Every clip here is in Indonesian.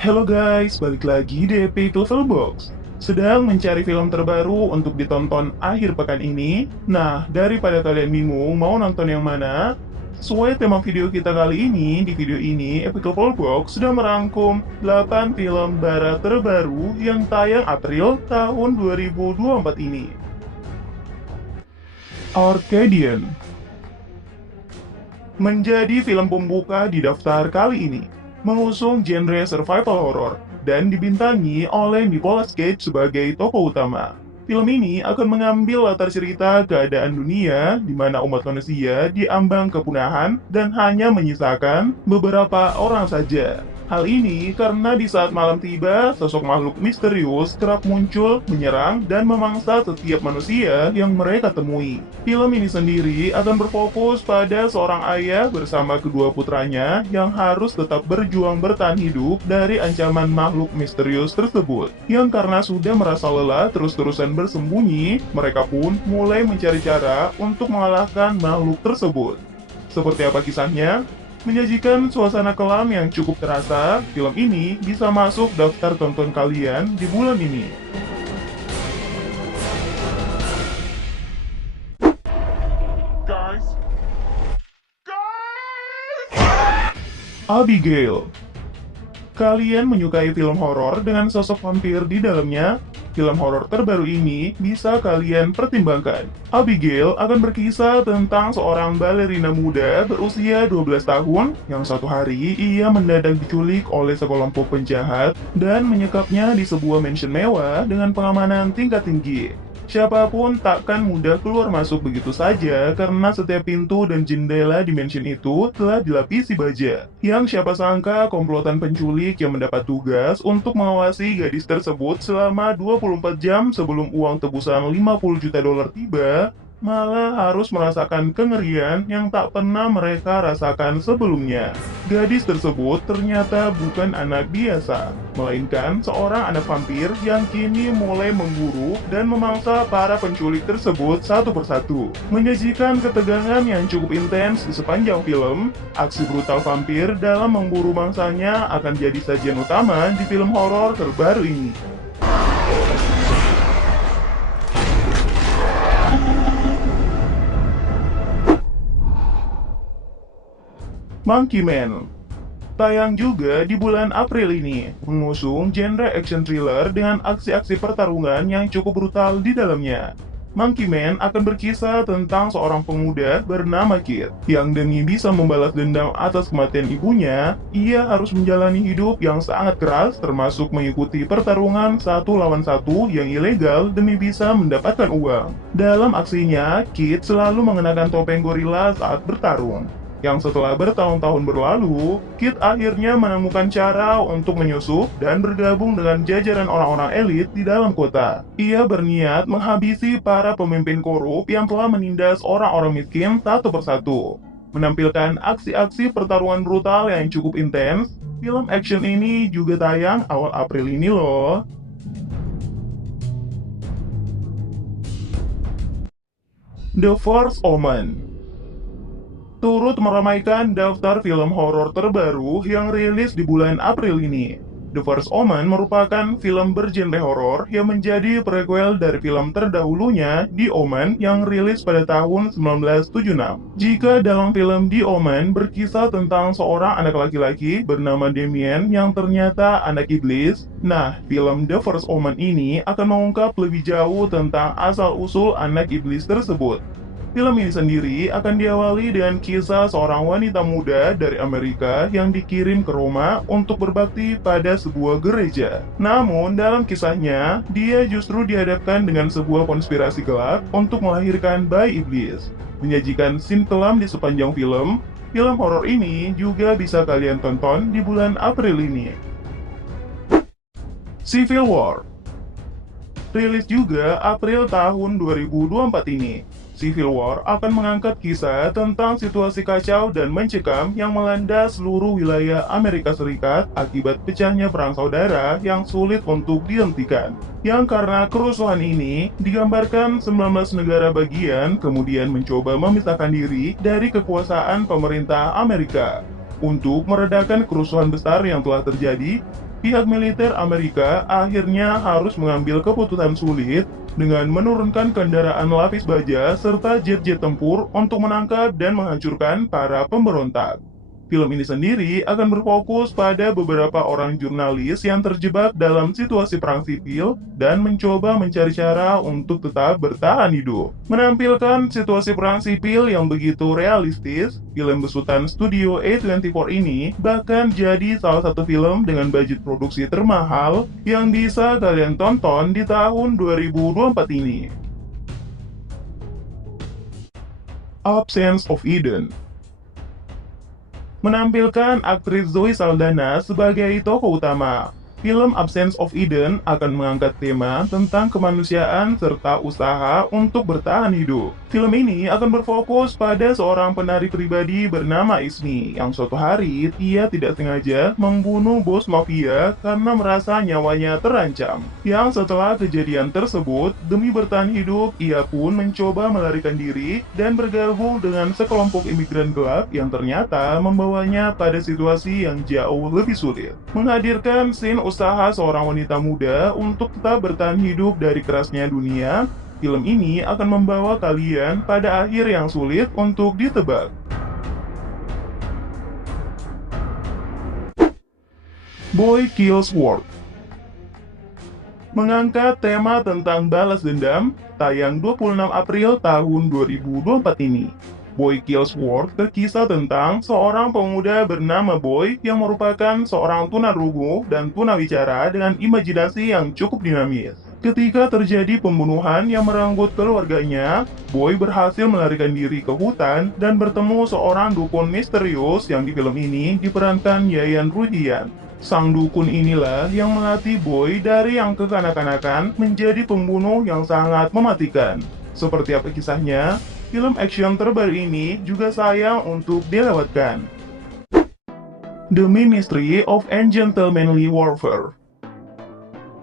Halo guys, balik lagi di Epic Level Box. Sedang mencari film terbaru untuk ditonton akhir pekan ini? Nah, daripada kalian bingung mau nonton yang mana, sesuai tema video kita kali ini, di video ini Epic Level Box sudah merangkum 8 film barat terbaru yang tayang April tahun 2024 ini. Arcadian menjadi film pembuka di daftar kali ini, mengusung genre survival horror dan dibintangi oleh Nicolas Cage sebagai tokoh utama. Film ini akan mengambil latar cerita keadaan dunia di mana umat manusia diambang kepunahan dan hanya menyisakan beberapa orang saja. Hal ini karena di saat malam tiba, sosok makhluk misterius kerap muncul, menyerang, dan memangsa setiap manusia yang mereka temui. Film ini sendiri akan berfokus pada seorang ayah bersama kedua putranya yang harus tetap berjuang bertahan hidup dari ancaman makhluk misterius tersebut. Yang karena sudah merasa lelah terus-terusan bersembunyi, mereka pun mulai mencari cara untuk mengalahkan makhluk tersebut. Seperti apa kisahnya? Menyajikan suasana kelam yang cukup terasa, film ini bisa masuk daftar tonton kalian di bulan ini. Guys, Abigail. Kalian menyukai film horor dengan sosok vampir di dalamnya? Film horor terbaru ini bisa kalian pertimbangkan. Abigail akan berkisah tentang seorang balerina muda berusia 12 tahun yang suatu hari ia mendadak diculik oleh sekelompok penjahat dan menyekapnya di sebuah mansion mewah dengan pengamanan tingkat tinggi. Siapapun takkan mudah keluar masuk begitu saja karena setiap pintu dan jendela di mansion itu telah dilapisi baja. Yang siapa sangka komplotan penculik yang mendapat tugas untuk mengawasi gadis tersebut selama 24 jam sebelum uang tebusan 50 juta dolar tiba, malah harus merasakan kengerian yang tak pernah mereka rasakan sebelumnya. Gadis tersebut ternyata bukan anak biasa, melainkan seorang anak vampir yang kini mulai memburu dan memangsa para penculik tersebut satu persatu. Menyajikan ketegangan yang cukup intens di sepanjang film, aksi brutal vampir dalam memburu mangsanya akan jadi sajian utama di film horor terbaru ini. Monkey Man tayang juga di bulan April ini, mengusung genre action thriller dengan aksi-aksi pertarungan yang cukup brutal di dalamnya. Monkey Man akan berkisah tentang seorang pemuda bernama Kid, yang demi bisa membalas dendam atas kematian ibunya, ia harus menjalani hidup yang sangat keras termasuk mengikuti pertarungan satu lawan satu yang ilegal demi bisa mendapatkan uang. Dalam aksinya, Kid selalu mengenakan topeng gorila saat bertarung. Yang setelah bertahun-tahun berlalu, Kid akhirnya menemukan cara untuk menyusup dan bergabung dengan jajaran orang-orang elit di dalam kota. Ia berniat menghabisi para pemimpin korup yang telah menindas orang-orang miskin satu persatu. Menampilkan aksi-aksi pertarungan brutal yang cukup intens, film action ini juga tayang awal April ini loh. The First Omen turut meramaikan daftar film horor terbaru yang rilis di bulan April ini. The First Omen merupakan film bergenre horor yang menjadi prequel dari film terdahulunya The Omen yang rilis pada tahun 1976. Jika dalam film The Omen berkisah tentang seorang anak laki-laki bernama Damien yang ternyata anak iblis, nah film The First Omen ini akan mengungkap lebih jauh tentang asal-usul anak iblis tersebut. Film ini sendiri akan diawali dengan kisah seorang wanita muda dari Amerika yang dikirim ke Roma untuk berbakti pada sebuah gereja. Namun, dalam kisahnya, dia justru dihadapkan dengan sebuah konspirasi gelap untuk melahirkan bayi iblis. Menyajikan scene kelam di sepanjang film, film horor ini juga bisa kalian tonton di bulan April ini. Civil War rilis juga April tahun 2024 ini. Civil War akan mengangkat kisah tentang situasi kacau dan mencekam yang melanda seluruh wilayah Amerika Serikat akibat pecahnya perang saudara yang sulit untuk dihentikan. Yang karena kerusuhan ini, digambarkan 19 negara bagian kemudian mencoba memisahkan diri dari kekuasaan pemerintah Amerika. Untuk meredakan kerusuhan besar yang telah terjadi, Pihak militer Amerika akhirnya harus mengambil keputusan sulit dengan menurunkan kendaraan lapis baja serta jet-jet tempur untuk menangkap dan menghancurkan para pemberontak. Film ini sendiri akan berfokus pada beberapa orang jurnalis yang terjebak dalam situasi perang sipil dan mencoba mencari cara untuk tetap bertahan hidup. Menampilkan situasi perang sipil yang begitu realistis, film besutan studio A24 ini bahkan jadi salah satu film dengan budget produksi termahal yang bisa kalian tonton di tahun 2024 ini. Absence of Eden menampilkan aktris Zoe Saldana sebagai tokoh utama. Film Absence of Eden akan mengangkat tema tentang kemanusiaan serta usaha untuk bertahan hidup. Film ini akan berfokus pada seorang penari pribadi bernama Ismi yang suatu hari ia tidak sengaja membunuh bos mafia karena merasa nyawanya terancam. Yang setelah kejadian tersebut, demi bertahan hidup, ia pun mencoba melarikan diri dan bergabung dengan sekelompok imigran gelap yang ternyata membawanya pada situasi yang jauh lebih sulit. Menghadirkan scene usaha seorang wanita muda untuk tetap bertahan hidup dari kerasnya dunia, film ini akan membawa kalian pada akhir yang sulit untuk ditebak. Boy Kills World mengangkat tema tentang balas dendam, tayang 26 April tahun 2024 ini. Boy Kills World berkisah tentang seorang pemuda bernama Boy yang merupakan seorang tunarungu dan tunawicara dengan imajinasi yang cukup dinamis. Ketika terjadi pembunuhan yang merenggut keluarganya, Boy berhasil melarikan diri ke hutan dan bertemu seorang dukun misterius yang di film ini diperankan Yayan Ruhian. Sang dukun inilah yang melatih Boy dari yang kekanak-kanakan menjadi pembunuh yang sangat mematikan. Seperti apa kisahnya? Film action terbaru ini juga sayang untuk dilewatkan. The Ministry of Ungentlemanly Warfare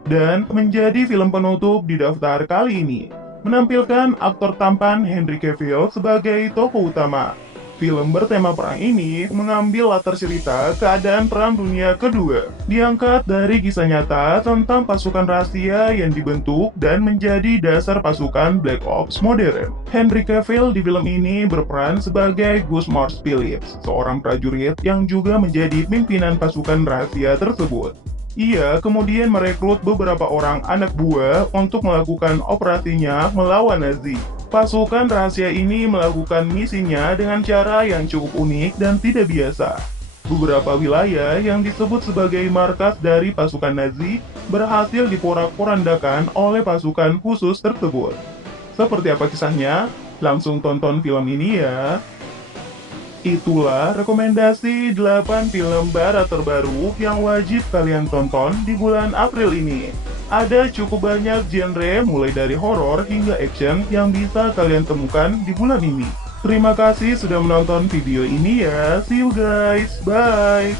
dan menjadi film penutup di daftar kali ini, menampilkan aktor tampan Henry Cavill sebagai tokoh utama. Film bertema perang ini mengambil latar cerita keadaan Perang Dunia Kedua, diangkat dari kisah nyata tentang pasukan rahasia yang dibentuk dan menjadi dasar pasukan Black Ops modern. Henry Cavill di film ini berperan sebagai Gus Mars Phillips, seorang prajurit yang juga menjadi pimpinan pasukan rahasia tersebut. Ia kemudian merekrut beberapa orang anak buah untuk melakukan operasinya melawan Nazi. Pasukan rahasia ini melakukan misinya dengan cara yang cukup unik dan tidak biasa. Beberapa wilayah yang disebut sebagai markas dari pasukan Nazi berhasil diporak-porandakan oleh pasukan khusus tersebut. Seperti apa kisahnya? Langsung tonton film ini ya. Itulah rekomendasi 8 film barat terbaru yang wajib kalian tonton di bulan April ini. Ada cukup banyak genre mulai dari horor hingga action yang bisa kalian temukan di bulan ini. Terima kasih sudah menonton video ini ya. See you guys. Bye.